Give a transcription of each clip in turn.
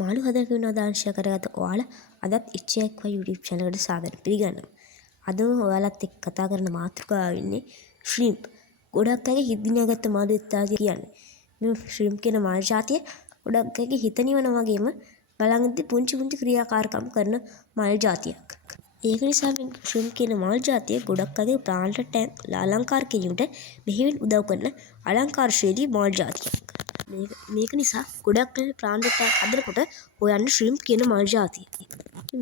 මාළු හදන විනෝදාංශය කරගත ඔයාලා අදත් ඉච්ඡාක්ව YouTube channel එකට සාදර පිළිගන්නවා. අද ඔයාලත් එක්ක කතා කරන මාතෘකාව වෙන්නේ shrimp. ගොඩක් අය හිතනියාගත්ත මාළු ඉත්‍යාදී කියන්නේ. මේ shrimp කියන මාළු ජාතිය ගොඩක් අයගේ හිත නිවන වගේම බලංගිද්දි පුංචි ක්‍රියාකාරකම් කරන මාළු ජාතියක්. ඒක නිසා මේ shrimp කියන මාළු ජාතිය ගොඩක් අයගේ ප්‍රාණයට අලංකාර කිරීමට මෙහෙවින් උදව් කරන අලංකාරශීලී මාළු ජාතියක්. මේක නිසා ගොඩක් අය ප්‍රාණයට හදනකොට හොයන්න shrimp කියන මාළු ජාතිය.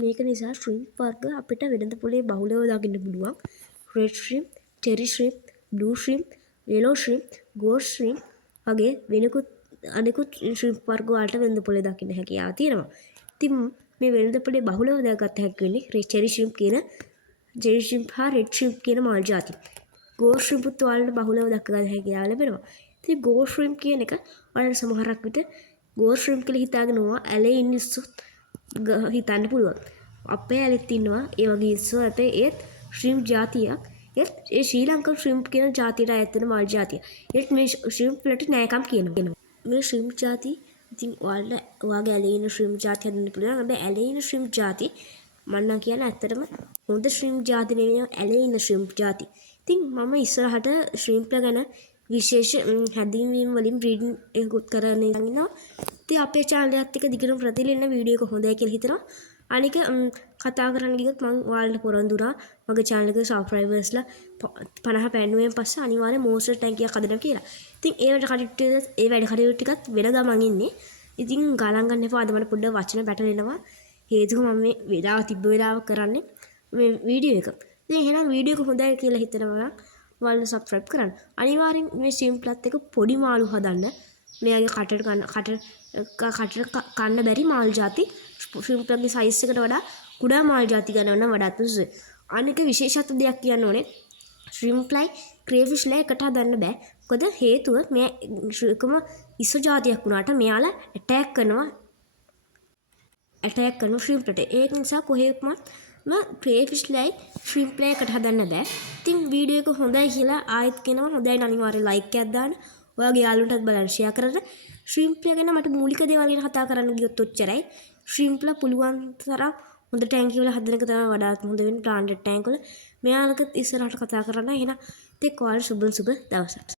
මේක නිසා shrimp වර්ග අපිට වෙළඳ පොලේ බහුලව දකින්න පුළුවන්. red shrimp, cherry shrimp, blue shrimp, yellow shrimp, ghost shrimp වගේ අනෙකුත් shrimp වර්ග වලට වෙළඳ පොලේ දකින්න හැකියාව තියෙනවා. ඉතින් මේ වෙළඳ පොලේ බහුලව දාගත්ත හැකි වෙන්නේ cherry shrimp හා red shrimp කියන මාළු ජාතිය. ghost shrimp උත් වලට බහුලව දක්වගන්න හැකියාව ලැබෙනවා. ඉතින් ghost shrimp කියන එක ඔයාලට සමහරක් විට ghost shrimp කියලා හිතාගෙන ඇලේ ඉන්න ඉස්සුත් හිතන්න පුළුවන්. අපේ ඇලෙත් ඉන්නවා ඒ වගේ ඉස්සු අපේ ඒත් shrimp ජාතියක්. ඒ ශ්‍රී ලංකන් shrimp කියන ජාතියට අයත් වෙන මාළු ජාතිය. ඒත් මේ shrimp වලට නෑකම් කියනවා. මේ shrimp ජාති ඉතින් ඔයාගේ ඇලේ ඉන්න shrimp ජාති හදන්න පුළුවන්. හැබැයි ඇලේ ඉන්න shrimp ජාති මම නම් කියන්නේ ඇත්තටම හොඳ shrimp ජාති නෙවෙයි ඇලේ ඉන්න shrimp ජාති. ඉතින් මම ඉස්සරහට shrimp ගැන විශේෂ හැඳින්වීම් වලින් බ්‍රීඩින් එකකුත් කරන්න ඉන්නවා. ඉතින් අපේ channel එකත් එක්ක දිගටම ප්‍රතිලින්න වීඩියෝ එක හොඳයි කියලා හිතනවා. අනික කතා කරන්න ගියොත් මම ඔයාලට පොරොන්දු වුණා මගේ channel එකේ subscribersලා 50 පැන්නුවෙන් පස්සේ අනිවාර්යෙන් monster tank එකක් හදනවා කියලා. ඉතින් ඒ වැඩ කටයුතු ටිකත් වෙන ගමන් ඉන්නේ. ඉතින් ගණන් ගන්න එපා අද මට පොඩ්ඩක් වචන පැටලෙනවා. හේතුව මම මේ වෙලාව කරන්නේ මේ වීඩියෝ එක. ඉතින් එහෙනම් වීඩියෝ එක හොඳයි කියලා හිතනවා ඔයාලා subscribe කරන්න. අනිවාර්යෙන් මේ shrimp ලත් එක පොඩි මාළු හදන්න. මෙයාගේ කටට කන්න බැරි මාළු ಜಾති shrimp ලගේ size එකට වඩා කුඩා මාළු ಜಾති ගන්නවා නම් වඩාත් සුදුසුයි. අනික විශේෂත්ව දෙයක් කියන්න ඕනේ. shrimp ලයි crayfish ලයි එකට හදන්න බෑ. මොකද හේතුව මේ එකම ඉස්ස ಜಾතියක් වුණාට මෙයාලා attack කරනවා shrimp ලට. ඒක නිසා කොහෙත්මත් crayfish ලයි shrimp ලයි එකට හදන්න බෑ. ඉතින් වීඩියෝ එක හොඳයි කියලා ආයෙත් කියනවා. හොඳයි නම් අනිවාර්යෙන් like එකක් දාන්න. ඔයාගේ යාළුවන්ටත් බලන්න share කරන්න. shrimp ගැන මට මූලික දේවල් ගැන කතා කරන්න ගියොත් ඔච්චරයි. shrimp පුළුවන් තරම් හොඳ ටැංකිය වල හදන එක තමයි වඩාත් හොඳ වෙන්නේ branded tank වල. මෙයාලක ඉස්සරහට කතා කරන්න. එහෙනම් තෙක් ඔයාලට සුබ දවසක්.